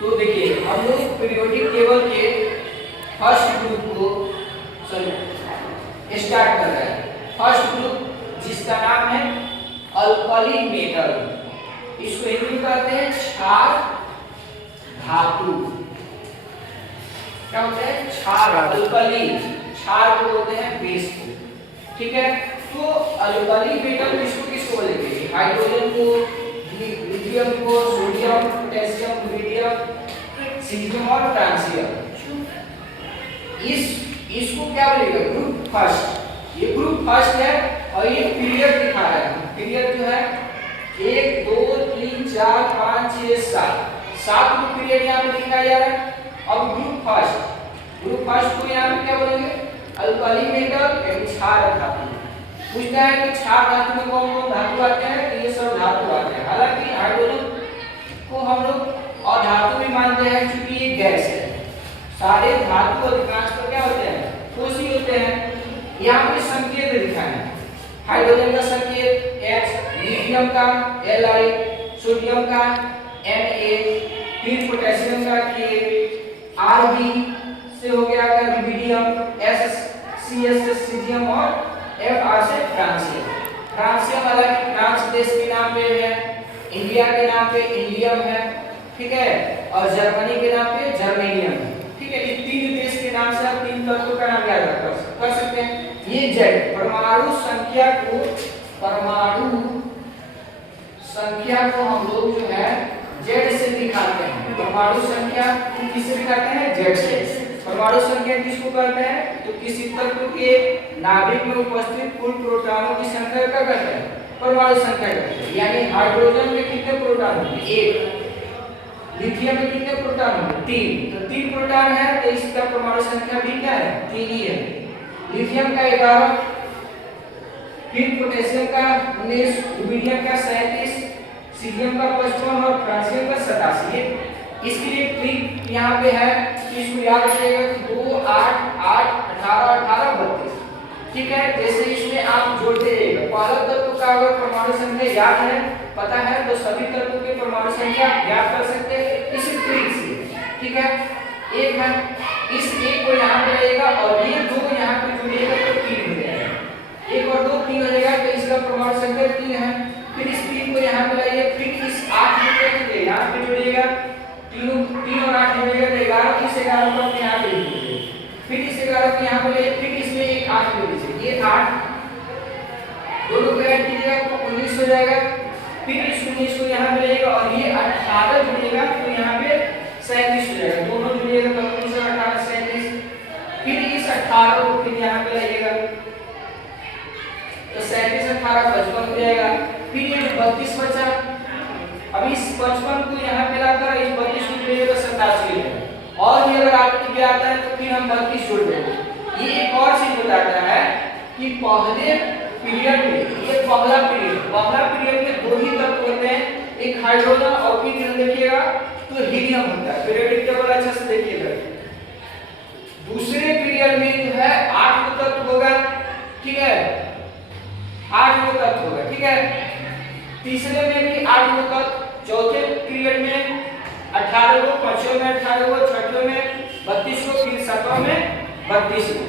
तो देखिए हम लोग पीरियोडिक टेबल के फर्स्ट ग्रुप को स्टार्ट कर रहे हैं। फर्स्ट ग्रुप जिसका नाम है अल्कली मेटल, इसको हिंदी में कहते हैं क्षार धातु। क्या होता है? क्षार। अल्कली, क्षार को बोलते हैं बेस को, ठीक है। तो अल्कली मेटल किसको किसको बोलेंगे? हाइड्रोजन को, लिथियम को, सोडियम, पोटेशियम, रुबिडियम, सीजियम और फ्रांसियम। इसको क्या बोलेगा? Group first. ये ग्रुप फर्स्ट है और ये पीरियड दिखा रहा है। पीरियड जो है 1 2 3 4 5 6 7 को पीरियड यहाँ पे दिखाया जा रहा है। अब ग्रुप फर्स्ट को यहाँ पे क्या बोलेंगे? अल्कली मेटल, क्षार धातु। पूछता है कि क्षार धातु में कौन कौन धातु आते हैं? तो ये सब धातु आते हैं। हालांकि हाइड्रोजन को हम लोग अधातु भी मानते हैं क्योंकि ये गैस है। सारे धातु अधिकांश पर क्या होते हैं? ठोस ही होते हैं। यहाँ पे संकेत दिखाए हैं। हाइड्रोजन का संकेत H, लिथियम का Li, सोडियम का Na, फिर पोटेशियम का K, Rb से हो गया का रुबिडियम, Cs से सीजियम और Fr से फ्रांसियम। फ्रांसियम हालांकि फ्रांस देश के नाम पे है, इंडिया के नाम पे इंडियम है, ठीक है, और जर्मनी के नाम पे जर्मेनियम है, ठीक है। इस तीन देश के नाम से आप तीन तत्वों का नाम याद कर सकते हैं। ये जेड परमाणु संख्या को हम लोग जो है जेड से दिखाते हैं। परमाणु संख्या किससे दिखाते हैं? जेड से। परमाणु संख्या किसको कहते हैं? तो किसी तत्व के नाभिक में उपस्थित कुल प्रोटॉनों की संख्या का कहते हैं? परमाणु संख्या कहते हैं। यानी हाइड्रोजन में कितने प्रोटॉन होंगे? 1। लिथियम में कितने प्रोटॉन होंगे? 3। तो 3 प्रोटॉन है तो इसका परमाणु संख्या भी क्या है? 3 ही है। लिथियम का 11, फिर पोटेशियम का 19, रुबिडियम का 37, सीजियम का 55 और फ्रांसियम का 87। इसके लिए ट्रिक यहाँ पे है, इसको याद रखिएगा कि 2 8 8 18 18 32, ठीक है। जैसे इसमें आप जोड़ते रहिएगा। पहला तत्व का अगर परमाणु संख्या याद है, पता है, तो सभी तत्वों के परमाणु संख्या याद कर सकते हैं इस ट्रिक से, ठीक है। एक है, इस एक को यहाँ पे रहेगा और ये 2 यहाँ पे जुड़ेगा तो 3 हो जाएगा। 1 और 2 3 हो जाएगा तो इसका परमाणु संख्या 3 है। फिर इस 3 को यहाँ पे लाइए, फिर इस 8 को यहाँ पे जोड़िएगा, 3 और 8 जोड़िएगा तो 11, इस 11 को यहाँ पे जोड़िए, फिर इस 11 को यहाँ पे लाइए, फिर इसमें एक 8 जोड़ दीजिए, ये 8 दोनों को ऐड कीजिएगा तो 19 हो जाएगा। फिर इस 19 को यहाँ पे लाइएगा और ये 18 जोड़िएगा तो यहाँ पे 37 हो जाएगा। दोनों जोड़िएगा तो 19 और 18 37। फिर इस 18 को फिर यहाँ पे लाइएगा तो 37 18 55 हो जाएगा। फिर ये 32 बचा, अब इस 55 को यहाँ पे लाकर इस 32 को जोड़िएगा तो 87 हो जाएगा। और भी अगर आपको भी आता है तो फिर हम 32 जोड़ देंगे। ये एक और चीज बताता है कि पहले पीरियड में, ये पहला पीरियड में 2 ही तत्व होते हैं, एक हाइड्रोजन और फिर देखिएगा तो हीलियम होता है। पीरियोडिक टेबल अच्छा से देखिएगा। दूसरे पीरियड में जो है 8 तत्व होगा, ठीक है, 8 तत्व होगा, ठीक है। तीसरे में भी 8 तत्व, चौथे पीरियड में 18 को, पांचवें में 18 को, छठवें में 32 को, फिर सातवें में 32 को।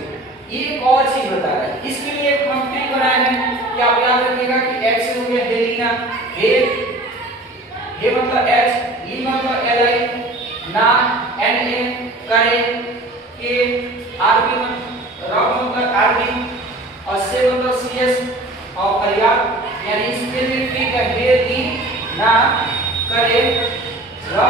ये एक और चीज बता रहा है। इसके लिए एक हम ट्रिक बनाए हैं कि आप याद रखिएगा कि H से हो गया हेलिना, हे मतलब H, E मतलब Li, ना Na, करे, K, Rb मतलब Rb और से मतलब Cs और पर्याप्त, यानी इसके लिए ट्रिक है हे, ली, ना, करे, र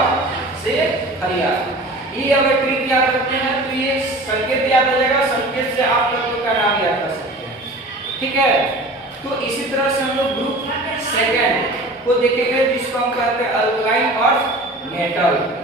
से पर्याप्त। ये अगर ट्रिक याद रखते हैं तो ये संकेत याद आ जाएगा, संकेत से आप तत्व का नाम याद कर सकते हैं, ठीक है। तो इसी तरह से हम लोग ग्रुप सेकंड को देखेंगे जिसको हम कहते हैं अल्कलाइन और मेटल।